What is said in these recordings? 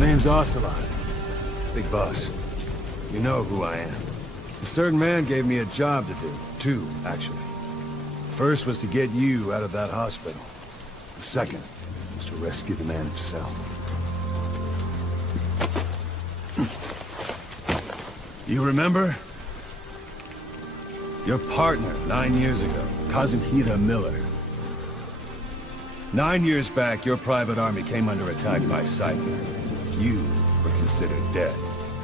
name's Ocelot. Big boss. You know who I am. A certain man gave me a job to do. Two, actually. First was to get you out of that hospital. The second was to rescue the man himself. You remember? Your partner, 9 years ago, Kazuhira Miller. 9 years back, your private army came under attack by Cypher. You were considered dead.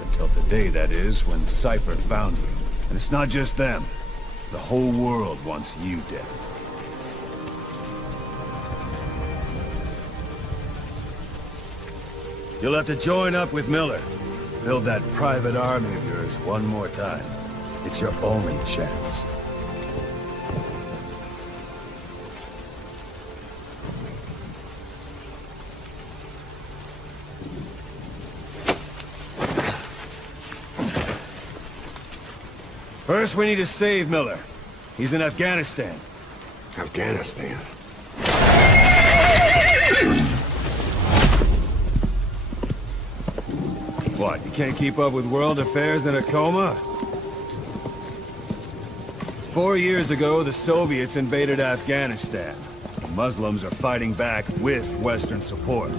Until today, that is, when Cypher found you. And it's not just them. The whole world wants you dead. You'll have to join up with Miller. Build that private army of yours one more time. It's your only chance. First, we need to save Miller. He's in Afghanistan. Afghanistan? What, you can't keep up with world affairs in a coma? 4 years ago, the Soviets invaded Afghanistan. The Muslims are fighting back with Western support.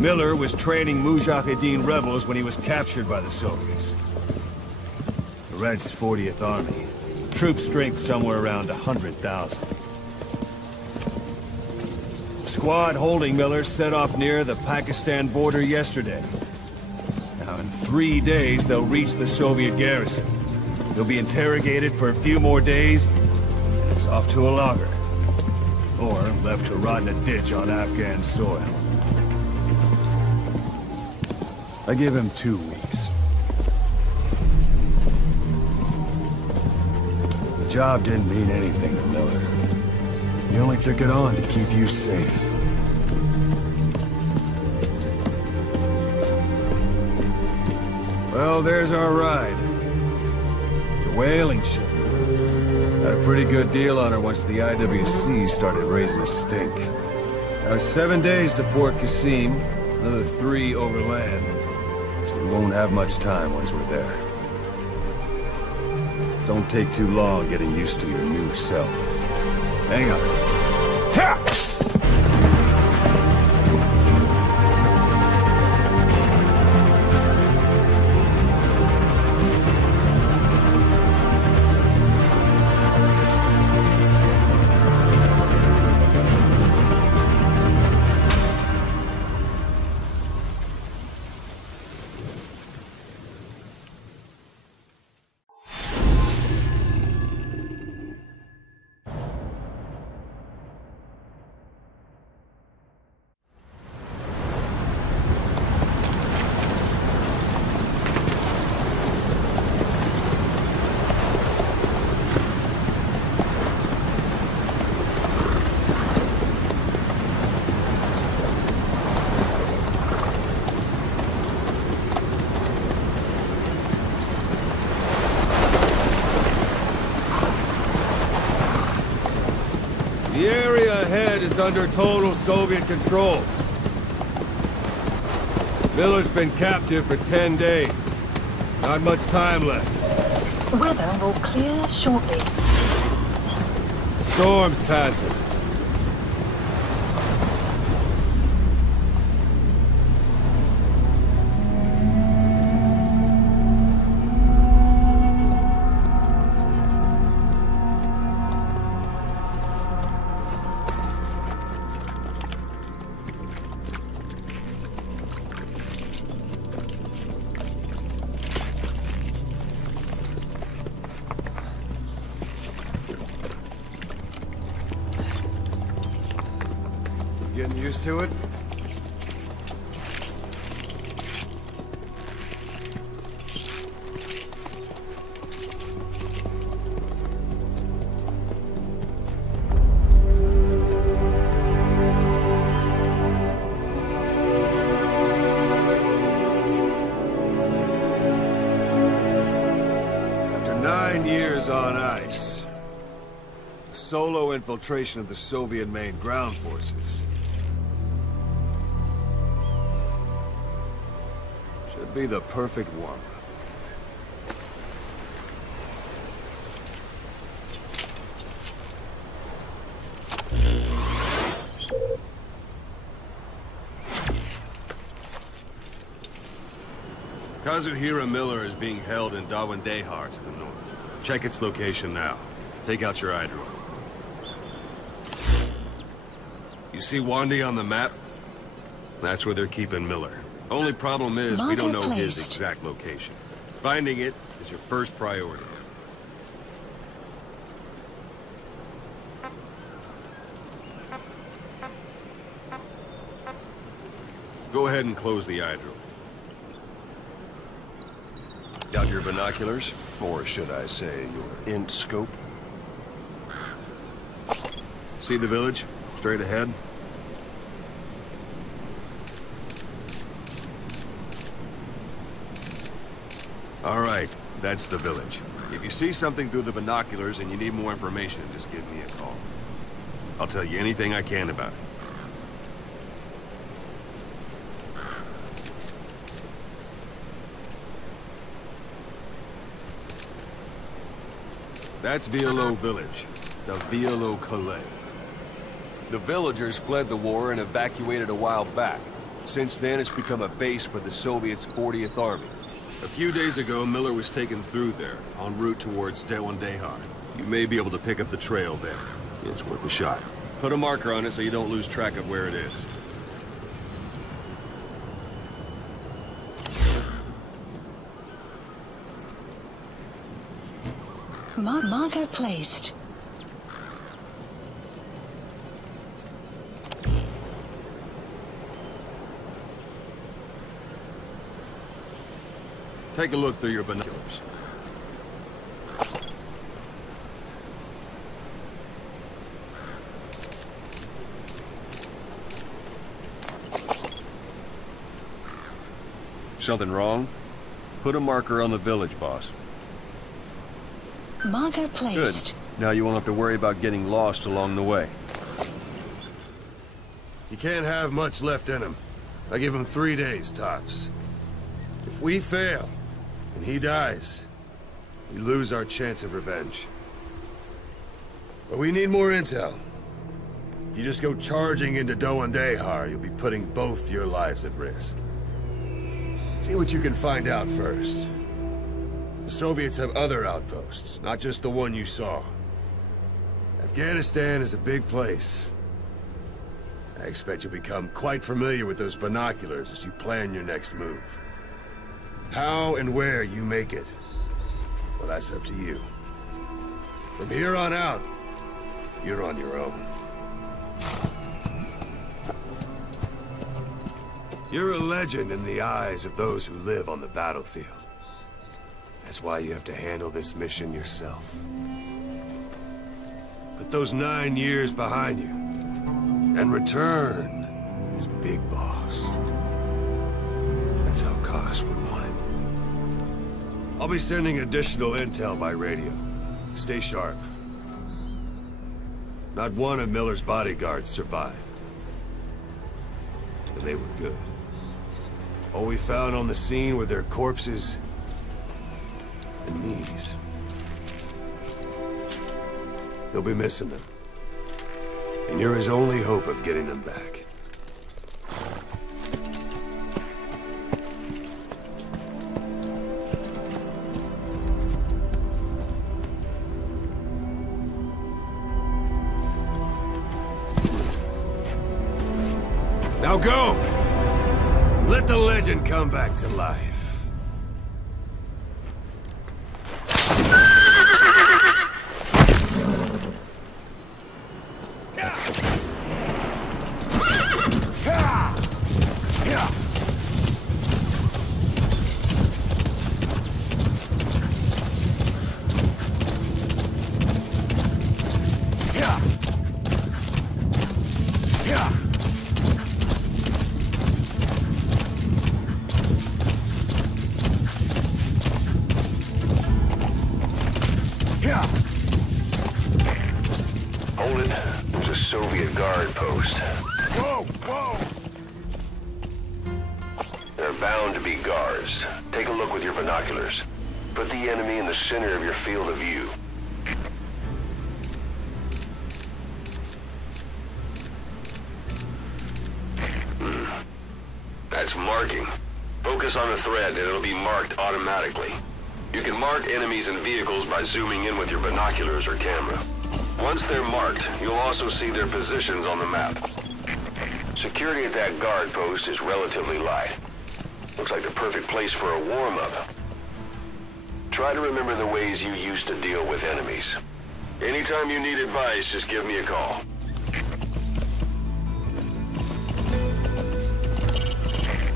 Miller was training Mujahideen rebels when he was captured by the Soviets. The Red's 40th Army. Troop strength somewhere around 100,000. The squad holding Miller set off near the Pakistan border yesterday. Now, in 3 days, they'll reach the Soviet garrison. He'll be interrogated for a few more days, and it's off to a lager. Or left to rot in a ditch on Afghan soil. I give him 2 weeks. The job didn't mean anything to Miller. He only took it on to keep you safe. Well, there's our ride. It's a whaling ship. Had a pretty good deal on her once the IWC started raising a stink. Now 7 days to Port Qasim, another 3 overland. So we won't have much time once we're there. Don't take too long getting used to your new self. Hang on. Ha! The area ahead is under total Soviet control. Miller's been captive for 10 days. Not much time left. Weather will clear shortly. Storm's passing. Getting used to it? After 9 years on ice, solo infiltration of the Soviet main ground forces. Should be the perfect one. Kazuhira Miller is being held in Dawandehar to the north. Check its location now. Take out your eye drone. You see Wandi on the map? That's where they're keeping Miller. Only problem is, we don't know his exact location. Finding it is your first priority. Go ahead and close the eye drill. Got your binoculars? Or should I say, your int scope? See the village? Straight ahead? All right, that's the village. If you see something through the binoculars and you need more information, just give me a call. I'll tell you anything I can about it. That's Violo Village, the Violo Calais. The villagers fled the war and evacuated a while back. Since then, it's become a base for the Soviets' 40th Army. A few days ago, Miller was taken through there, en route towards Dawandehar. You may be able to pick up the trail there. It's worth a shot. Put a marker on it so you don't lose track of where it is. Marker placed. Take a look through your binoculars. Something wrong? Put a marker on the village, boss. Marker placed. Good. Now you won't have to worry about getting lost along the way. He can't have much left in him. I give him 3 days, tops. If we fail, and he dies, we lose our chance of revenge. But we need more intel. If you just go charging into Dawandehar, you'll be putting both your lives at risk. See what you can find out first. The Soviets have other outposts, not just the one you saw. Afghanistan is a big place. I expect you'll become quite familiar with those binoculars as you plan your next move. How and where you make it, well, that's up to you. From here on out, you're on your own. You're a legend in the eyes of those who live on the battlefield. That's why you have to handle this mission yourself. Put those 9 years behind you, and return as Big Boss. That's how Koss would want it. I'll be sending additional intel by radio. Stay sharp. Not one of Miller's bodyguards survived. And they were good. All we found on the scene were their corpses and knees. They'll be missing them. And you're his only hope of getting them back. Now go! Let the legend come back to life. Hold it. There's a Soviet guard post. Whoa! Whoa! There are bound to be guards. Take a look with your binoculars. Put the enemy in the center of your field of view. That's marking. Focus on the thread and it'll be marked automatically. You can mark enemies and vehicles by zooming in with your binoculars or camera. Once they're marked, you'll also see their positions on the map. Security at that guard post is relatively light. Looks like the perfect place for a warm-up. Try to remember the ways you used to deal with enemies. Anytime you need advice, just give me a call.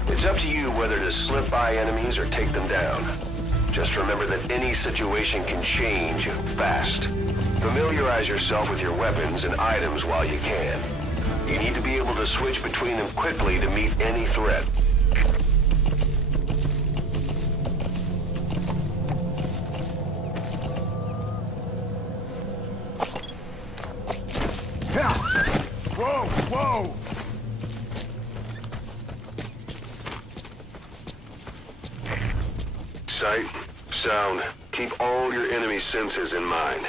It's up to you whether to slip by enemies or take them down. Just remember that any situation can change fast. Familiarize yourself with your weapons and items while you can. You need to be able to switch between them quickly to meet any threat. Whoa, whoa! Sight, sound, keep all your enemy senses in mind.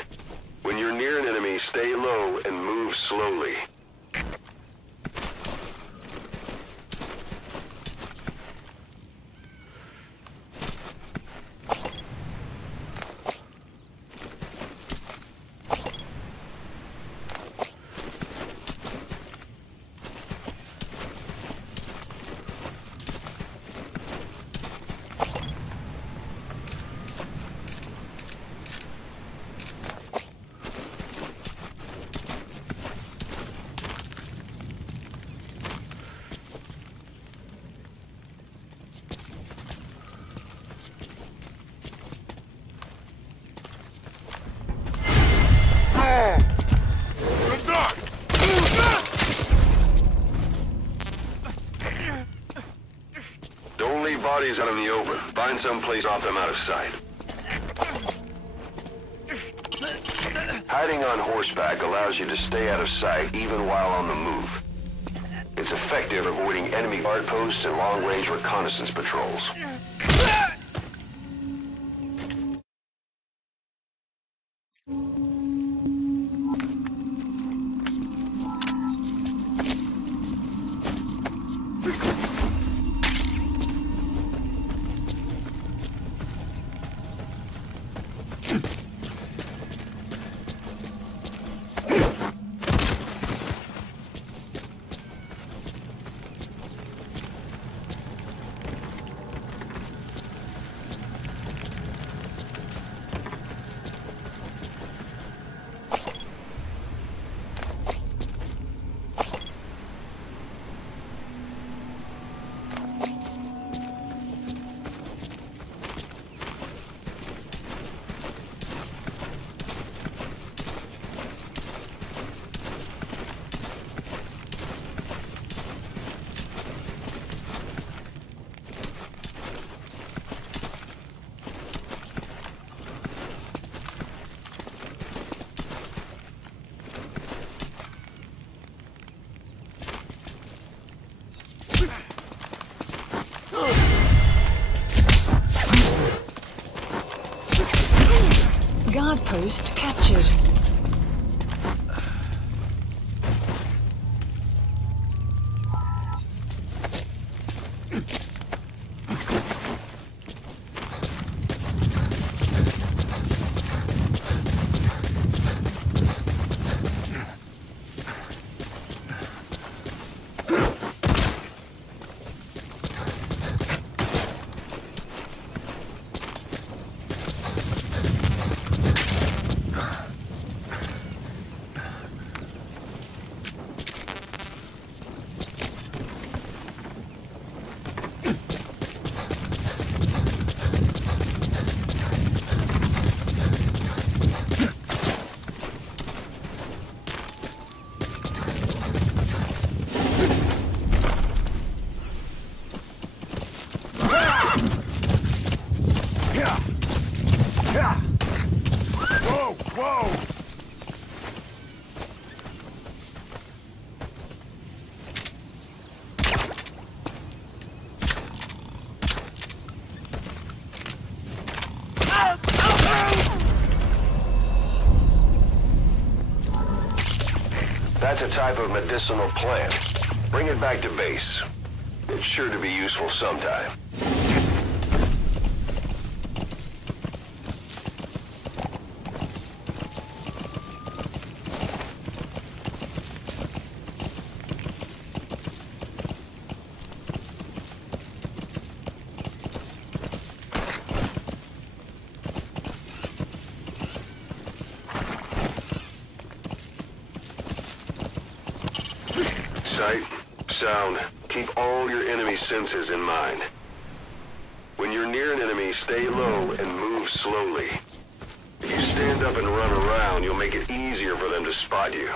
When you're near an enemy, stay low and move slowly. Don't leave bodies out in the open. Find some place off them out of sight. Hiding on horseback allows you to stay out of sight even while on the move. It's effective avoiding enemy guard posts and long-range reconnaissance patrols. Guard post captured. That's a type of medicinal plant. Bring it back to base. It's sure to be useful sometime. Sight, sound, keep all your enemy senses in mind. When you're near an enemy, stay low and move slowly. If you stand up and run around, you'll make it easier for them to spot you.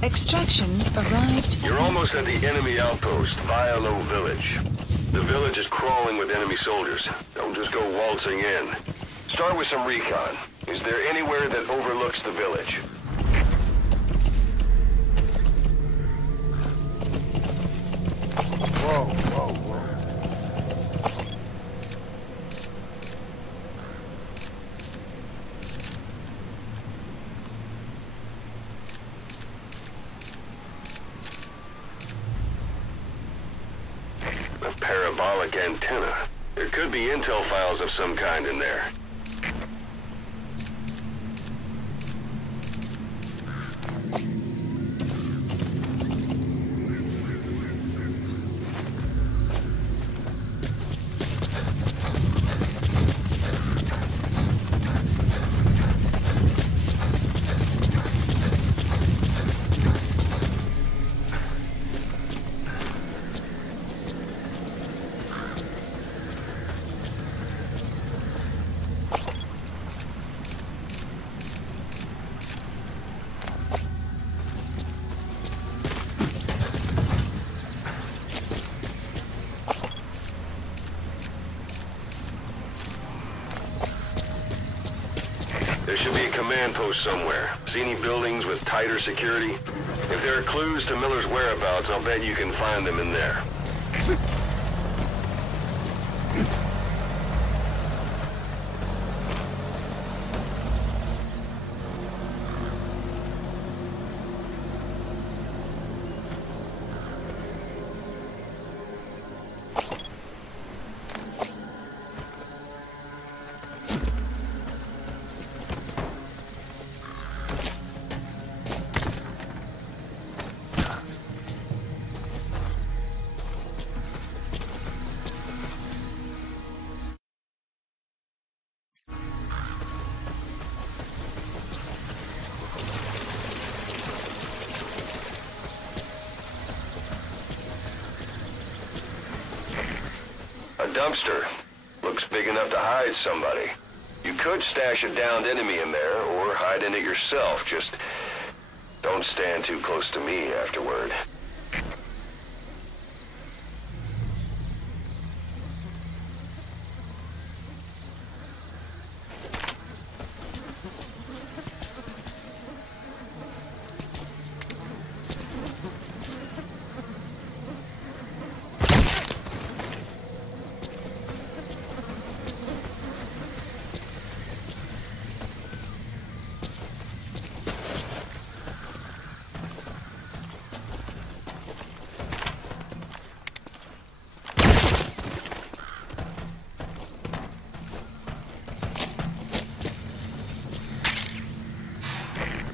Extraction arrived. You're almost at the enemy outpost, Vialo Village. The village is crawling with enemy soldiers. Don't just go waltzing in. Start with some recon. Is there anywhere that overlooks the village? Whoa, whoa, whoa. A parabolic antenna. There could be intel files of some kind in there. There should be a command post somewhere. See any buildings with tighter security? If there are clues to Miller's whereabouts, I'll bet you can find them in there. A dumpster. Looks big enough to hide somebody. You could stash a downed enemy in there, or hide in it yourself. Just don't stand too close to me afterward.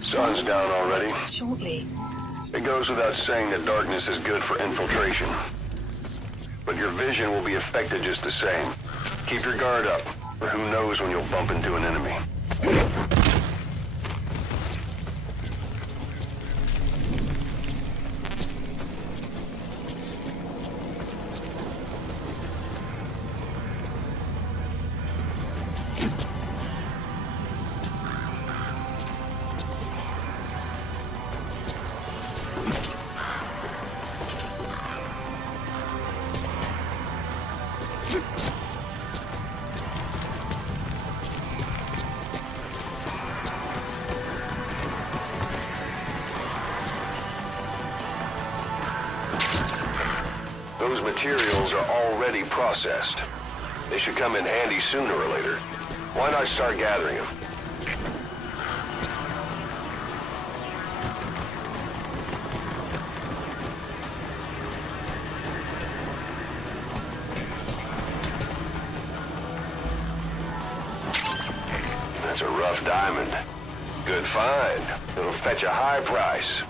Sun's down already. Shortly. It goes without saying that darkness is good for infiltration. But your vision will be affected just the same. Keep your guard up, or who knows when you'll bump into an enemy. Those materials are already processed. They should come in handy sooner or later. Why not start gathering them? That's a rough diamond. Good find. It'll fetch a high price.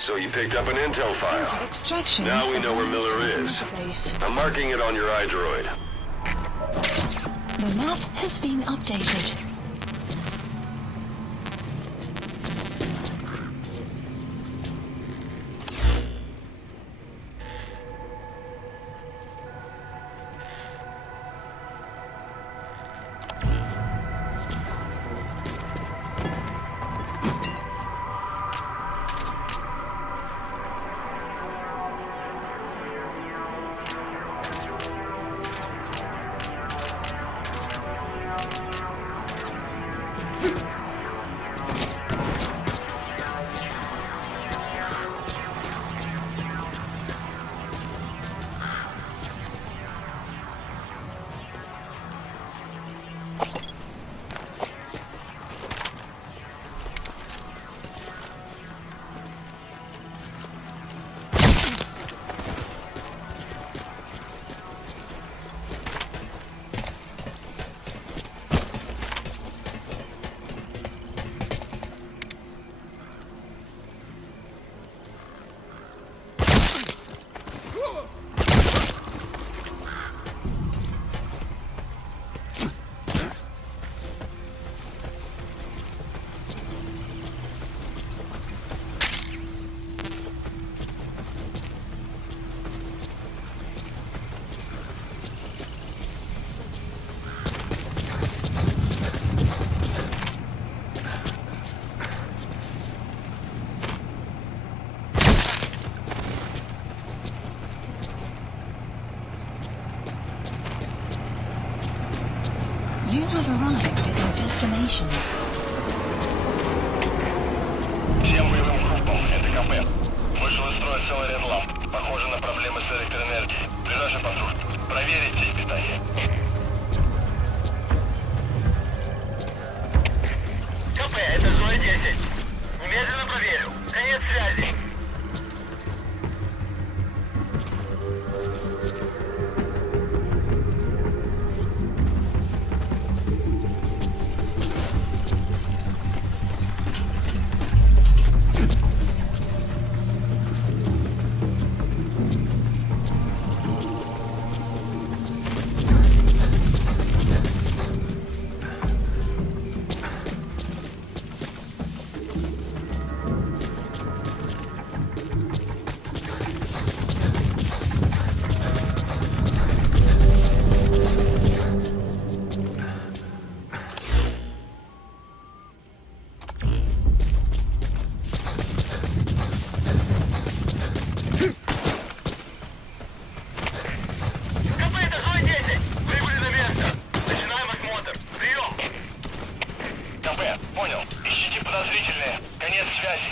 So you picked up an intel file. Extraction. Now we know where Miller is. I'm marking it on your iDroid. The map has been updated. You have arrived at your destination. Всем боевым группам, это кафе. Вышел из строя целый ряд ламп. Похоже на проблемы с электроэнергией. Ближайший патруль. Проверить их питание. КП, это зона 10. Немедленно проверю. Конец связи. Понял. Ищите подозрительные. Конец связи.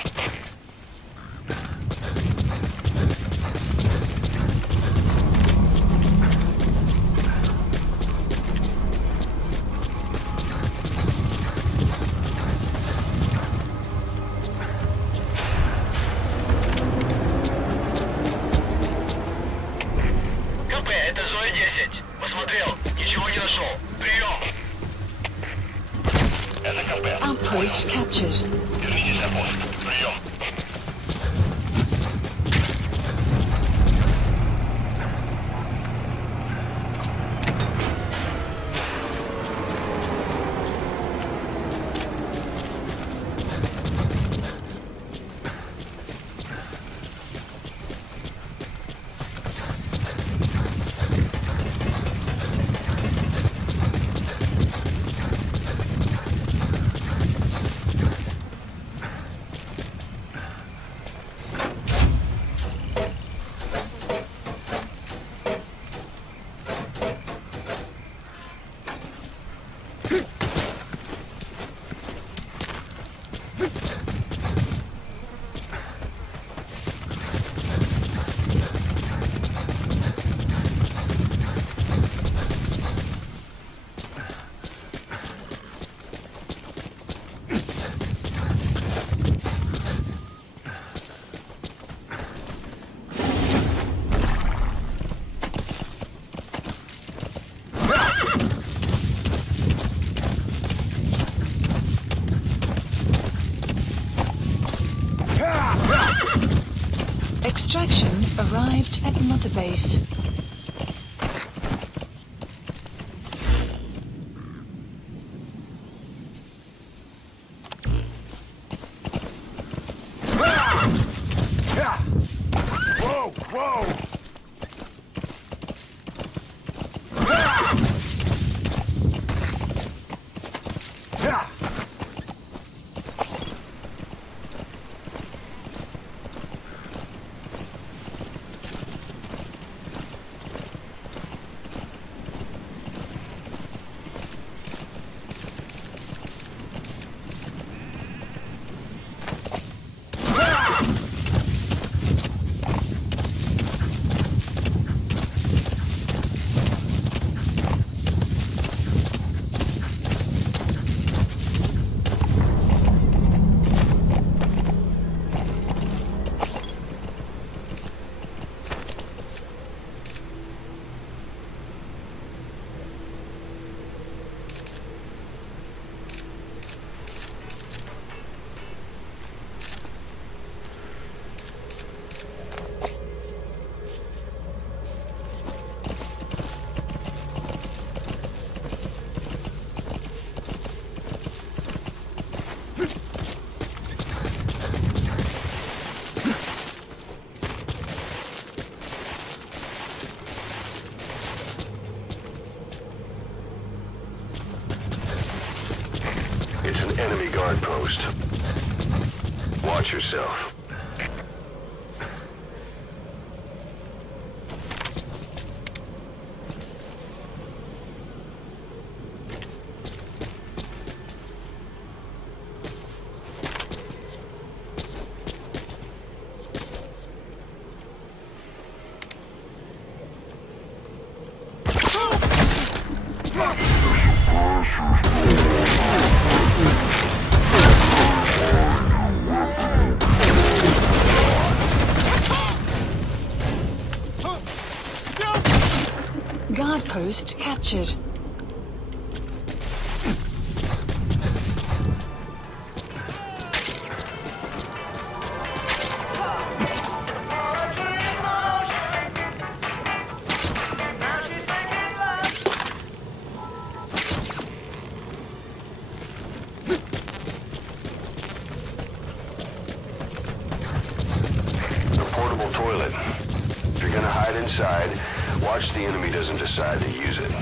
КП, это зона 10. Посмотрел. Ничего не нашел. Прием! Это КП. Outpost captured. Вернитесь на пост. Прием. Extraction arrived at Mother Base. Whoa, whoa! It's an enemy guard post. Watch yourself. Guard post captured. A portable toilet. If you're gonna hide inside, watch the enemy doesn't decide to use it.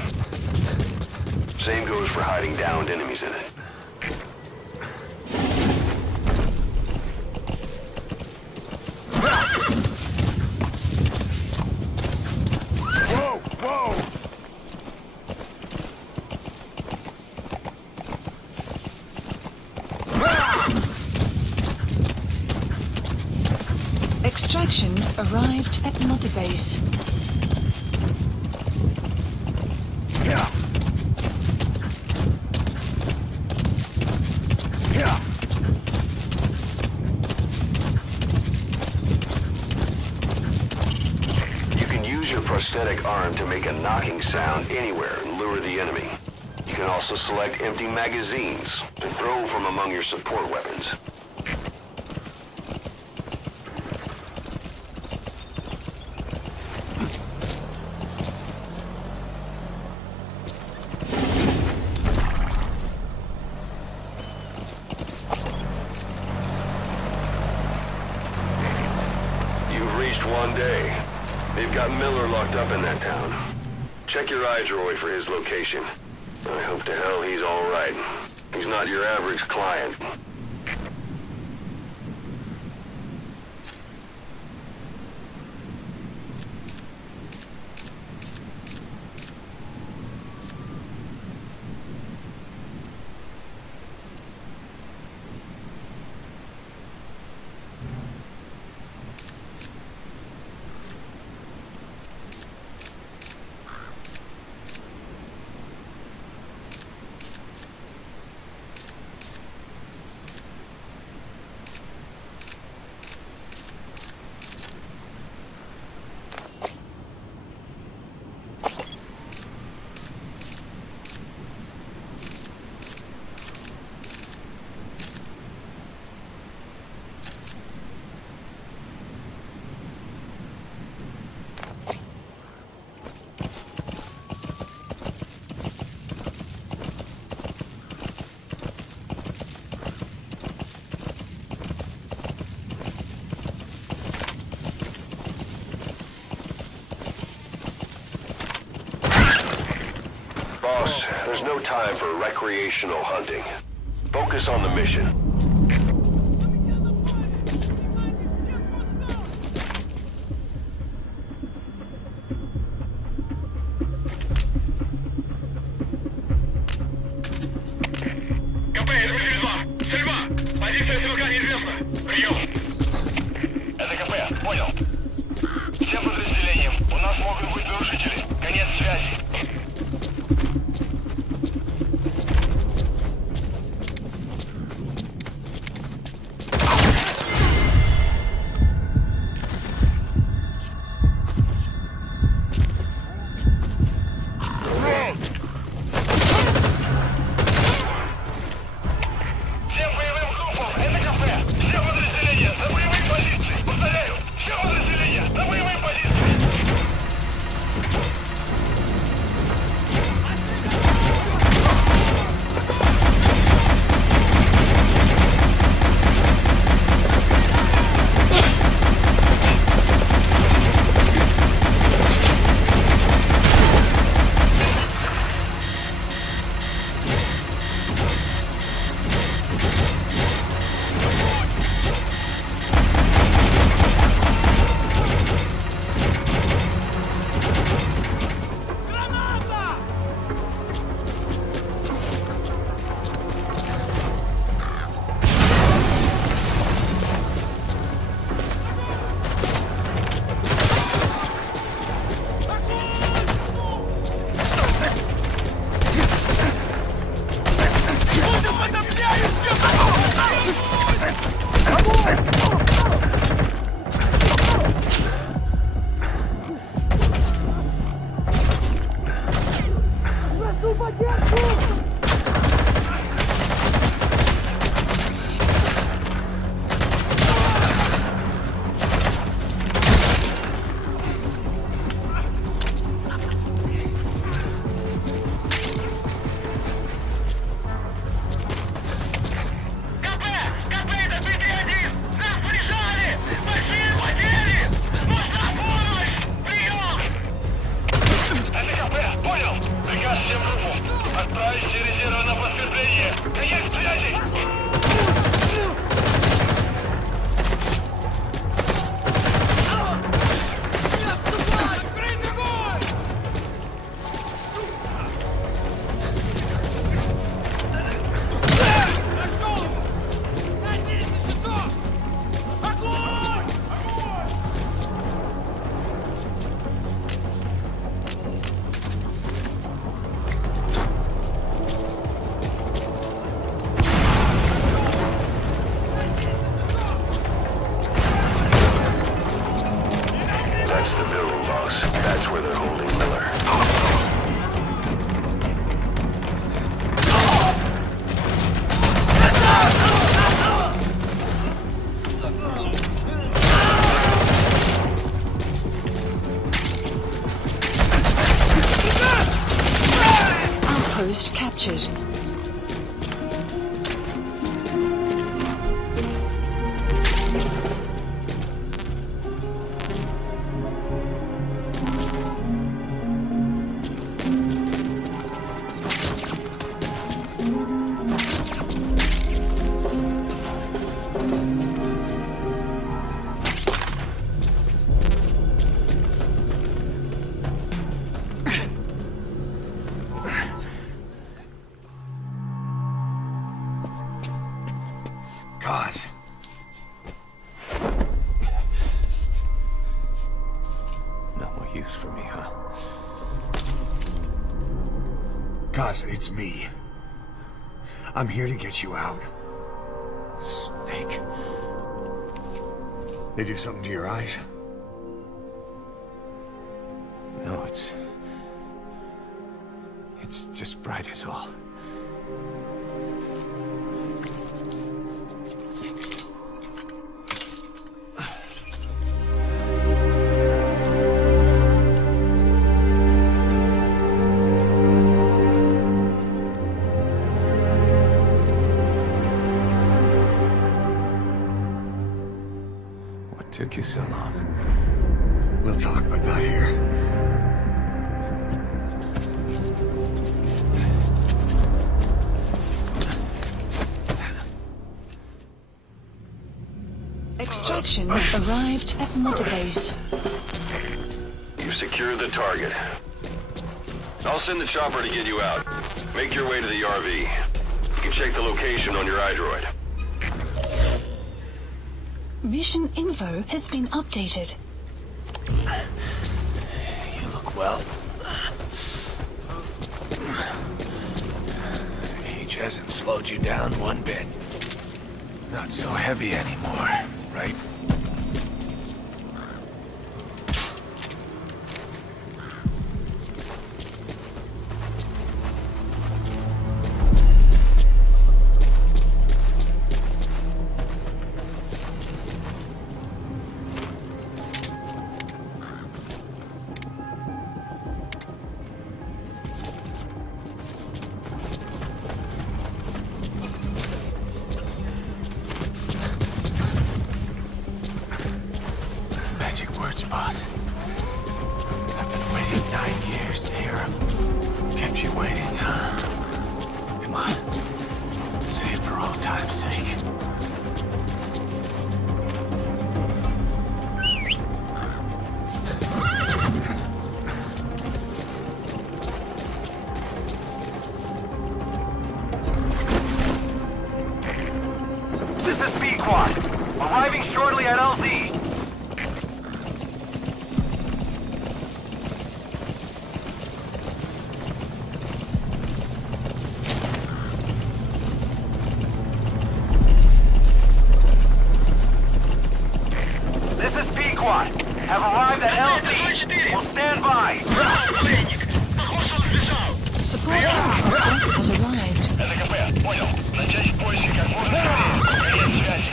Same goes for hiding downed enemies in it. Whoa, whoa! Extraction arrived at Mother Base. Yeah. Yeah. You can use your your prosthetic arm to make a knocking sound anywhere and lure the enemy. You can also select empty magazines to throw from among your support weapons. You've reached one day. They've got Miller locked up in that town. Check your iDroid for his location. I hope to hell he's all right. He's not your average client. Boss, there's no time for recreational hunting. Focus on the mission. КП, это Б-2. Стрельба! Позиция СВК неизвестна. Прием. Это КП, понял. Всем подразделениям, у нас могут быть нарушители. Конец связи. where they're holding Miller. Outpost captured. God. No more use for me, huh? Gaza, it's me. I'm here to get you out. Snake. They do something to your eyes? No, it's just bright as all. What took you so long? We'll talk, but not here. Extraction arrived at Mother Base. You've secured the target. I'll send the chopper to get you out. Make your way to the RV. You can check the location on your iDroid. Mission info has been updated. You look well. Age hasn't slowed you down one bit. Not so heavy anymore, right? Magic words, boss. I've been waiting 9 years to hear them. Kept you waiting, huh? Come on. Say it for old time's sake. This is B-Quad. Arriving shortly at LZ. This is B-Quad. Have arrived at LZ. Will stand by. Support helicopter has arrived. СКП, понял. Начать поиски как можно скорее. Конец связи.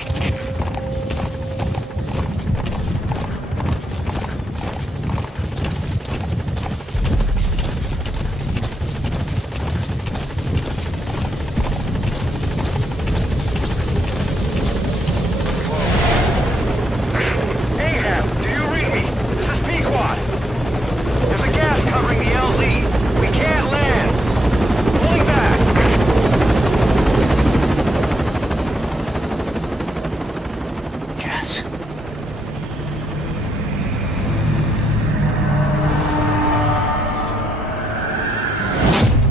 Ahab, do you read me? This is P-Quad. There's a gas covering the LZ. We can't land. Pulling back. Gas.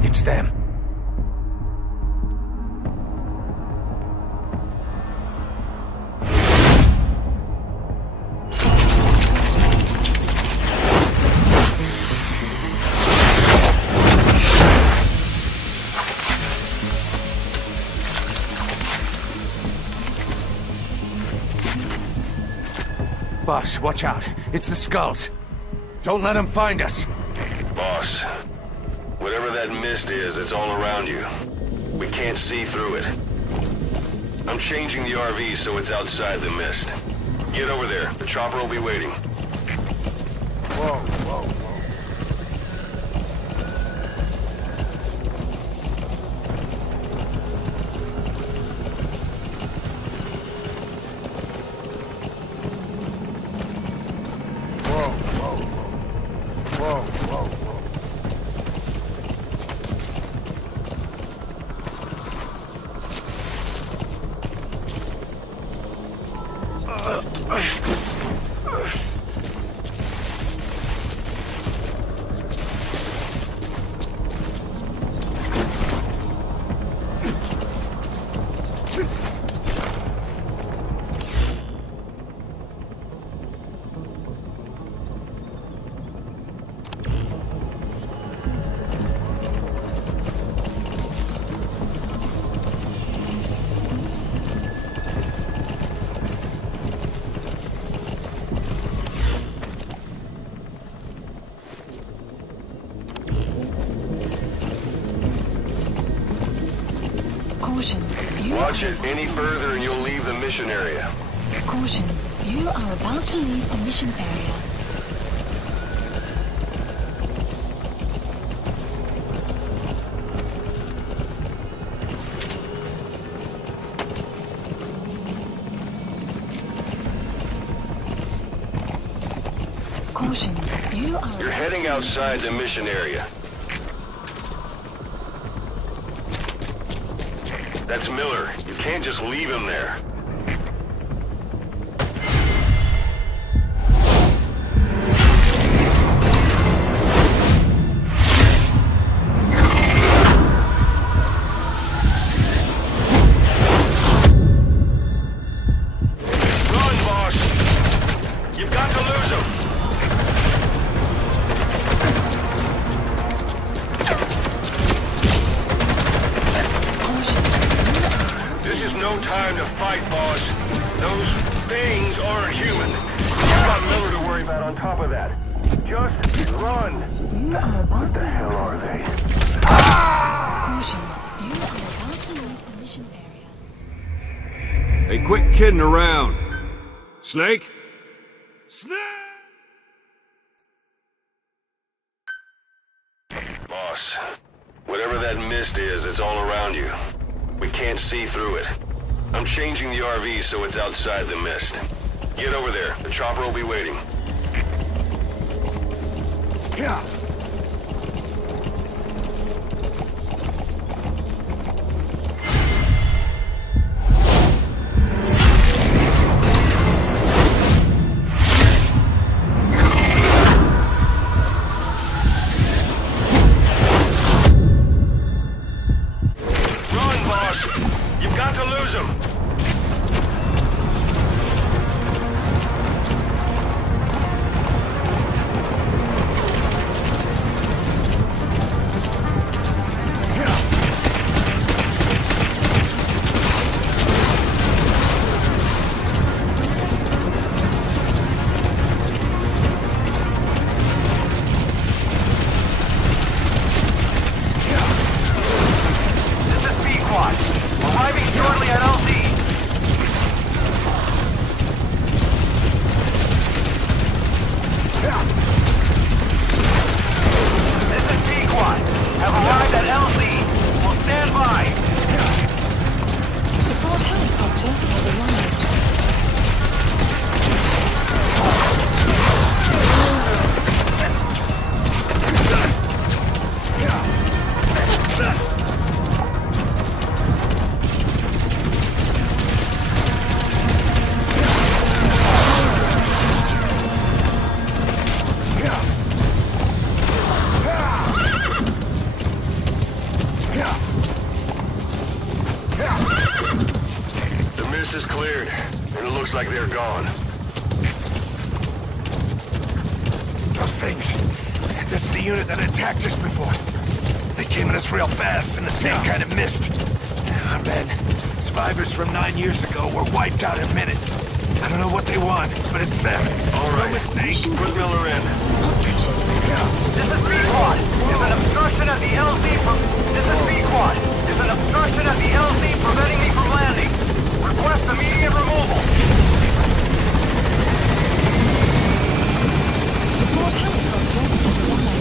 It's them. Boss, watch out. It's the skulls. Don't let them find us. Boss, whatever that mist is, it's all around you. We can't see through it. I'm changing the RV so it's outside the mist. Get over there. The chopper will be waiting. Whoa, whoa, whoa. Caution, Watch it any further and you'll leave the mission area. Caution, you are about to leave the mission area. Caution, You're heading outside the mission area. That's Miller. You can't just leave him there. Run, boss! You've got to lose him! This is no time to fight, boss. Those things aren't human. You've got Miller to worry about on top of that. Just run. You are about What the hell are they? Caution, you are about to leave the mission area. Hey, quit kidding around. Snake? Snake! Boss, whatever that mist is, it's all around you. We can't see through it. I'm changing the RV so it's outside the mist. Get over there. The chopper will be waiting. Yeah. Run, boss! You've got to lose him! Arriving shortly at LZ. This is P-Quad. Have arrived at LZ. Will stand by. Support helicopter has arrived. The mist is cleared, and it looks like they're gone. Those things. That's the unit that attacked us before. They came at us real fast in the same kind of mist. Our men, survivors from 9 years ago, were wiped out in minutes. I don't know what they want, but it's them. All right. No mistake. Put Miller in. Updated. This is B-Quad. Is an obstruction at the LZ from... This is B-Quad. Is an obstruction at the LZ preventing me from landing. Request immediate removal. Support helicopter has arrived.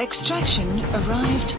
Extraction arrived.